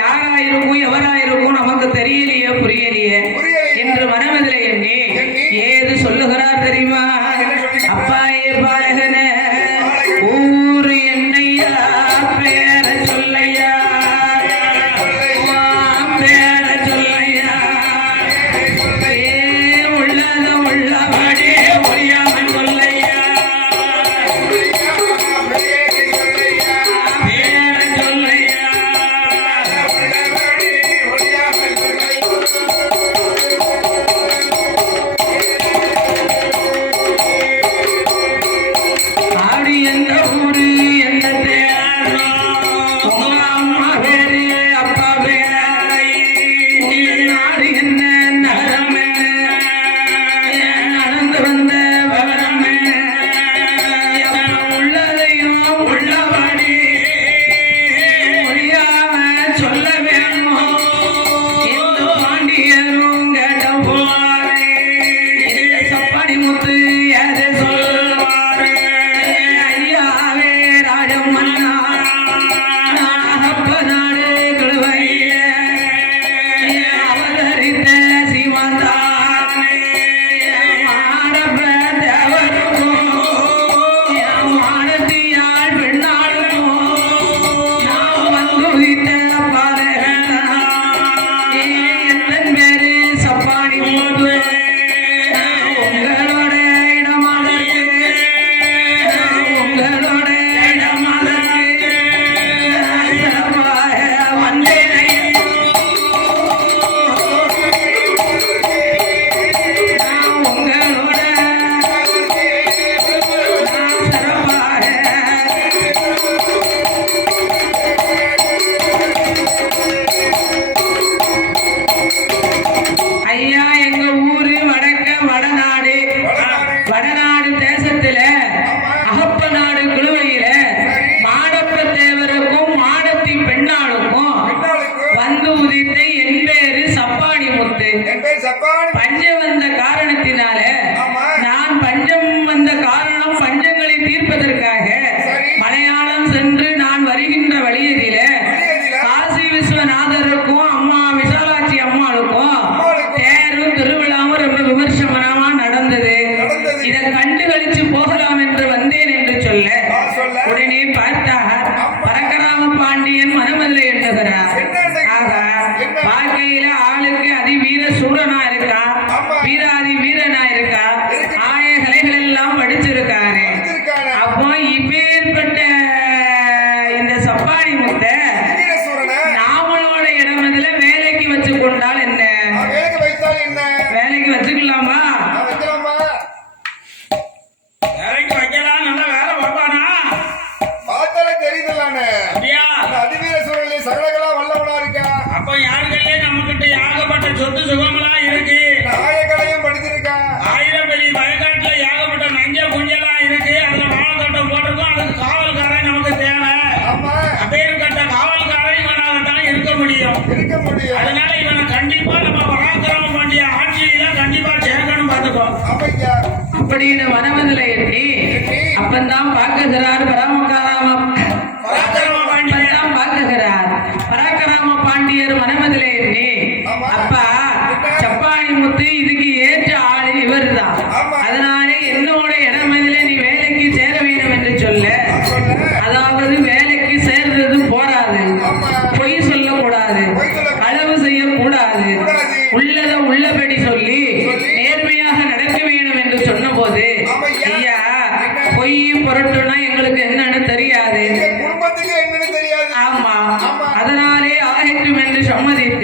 யாராயிருக்கும் எவராயிருக்கும் நமக்கு தெரியலையே புரியலையே என்று மனமதில் எண்ணி ஏது சொல்லுகிறார் தெரியுமா? அப்பாயே பாலகன ஊரு என்னையா பேர சொல்லையா பேர சொல்லையா உள்ளத உள்ளபடி ஒழியாமல் சொல்லையா பேர சொல்லையா ஆடி எந்த ஊரு என்ன தேடும் அம்மா பேரு அப்பா பேரை நாடு என்ன நகரம் என்ன நடந்து வந்த விவரம் என்ன உள்ளதையும் உள்ளபடி முடியாம சொல்ல வேணும் இந்த பாண்டியரும் கேட்ட போவாரு இந்த சப்பாடி முத்து ஏது சொல்வாரு ஐயாவே ராஜமன்னா நாகப்பநாடு கிழவைய அவதரித்த சிவந்தானே மாடப்ப தேவருக்கும் மாடத்தியாள் பெண்ணாளுக்கும் நான் வந்துதித்த பாலகனா எத்தன் பேரு சப்பாடி போது உங்களோட இடமாதற்கு உங்களோட இடமாதற்கு சிறப்பாக வந்தேன் உங்களோட சிறப்பாக ஐயா எங்க ஊரு வடநாடு வடநாடு தேசத்துல அகப்பநாடு குழுவையில மாடப்ப தேவருக்கும் மாடத்தி பெண்ணாளுக்கும் வந்து உதித்த என் பேரு சப்பாடி முத்து. பஞ்சம் வந்த காரணத்தினால நான் பஞ்சம் வந்த காரணம் பஞ்சங்களை தீர்ப்பதற்காக மலையாளம் சென்று நான் வருகின்ற வழியதில காசி விஸ்வநாதருக்கும் அம்மா விசாலாட்சி அம்மாளுக்கும் தேரும் திருவிழாவும் ரொம்ப விமர்சனமா நடந்தது. இதை கண்டு கழிச்சு போகலாம் என்று வந்தேன் என்று சொல்ல உடனே பார்த்தார் பரக்கராம பாண்டியன் மனமதில் எண்ணுகிறார். ஆக வாழ்க்கையில ஆளுக்கு அதிவீர சூரனா இருக்கா, வீராதி வீரனா இருக்கா, ஆய கலைகள் எல்லாம் படிச்சிருக்காரு. அப்போ இப்பேற்பட்ட இந்த சப்பாடி முத்த நாமளோட இடமதுல வேலைக்கு வச்சு கொண்டால் என்ன? வேலைக்கு வச்சுக்கலாமா? வேலைக்கு வைக்கலாம். நல்லா வேலை பார்ப்பானா? அப்ப யாருக்கே நம்ம கிட்ட ஏகப்பட்ட சொத்து சுகமெல்லாம் இருக்கு. ஆயிரம் பெரிய வயக்காட்டுல ஏகப்பட்ட நஞ்ச குஞ்செல்லாம் இருக்கு. அதுல வாழைத்தோட்டம் போட்டிருக்கோம். அதுக்கு காவல்காரன் நமக்கு தேவை. அப்பேற்பட்ட காவல்காரன் இவனாகத்தான் இருக்க முடியும். அதனால இவனை கண்டிப்பா நம்ம பராக்கிரமம் பாண்டிய ஆட்சியில கண்டிப்பா சேர்க்கணும். பார்த்துக்கோ. அப்படின்னு மனமதில் எண்ணி அப்பந்தான் பார்க்குகிறார் பராக்கிரம பாண்டியர் மனமதில் எண்ணி அப்பா சப்பாடி முத்து இதுக்கு ஏற்ற ஆளு இவர் தான். அதனால என்னோட இடமதில நீ வேலைக்கு சேர வேண்டும் என்று சொல்ல, அதாவது வேலைக்கு சேர்ந்தது போராது, பொய் சொல்லக்கூடாது, களவு செய்யக்கூடாது, உள்ளத உள்ளபடி சொல்லி நேர்மையாக நடக்க வேண்டும் என்று சொன்ன போது ஐயா பொய் பொருட்டுனா எங்களுக்கு என்னன்னு தெரியாது. ஆமா, அதனாலே ஆகட்டும் என்று சம்மதித்து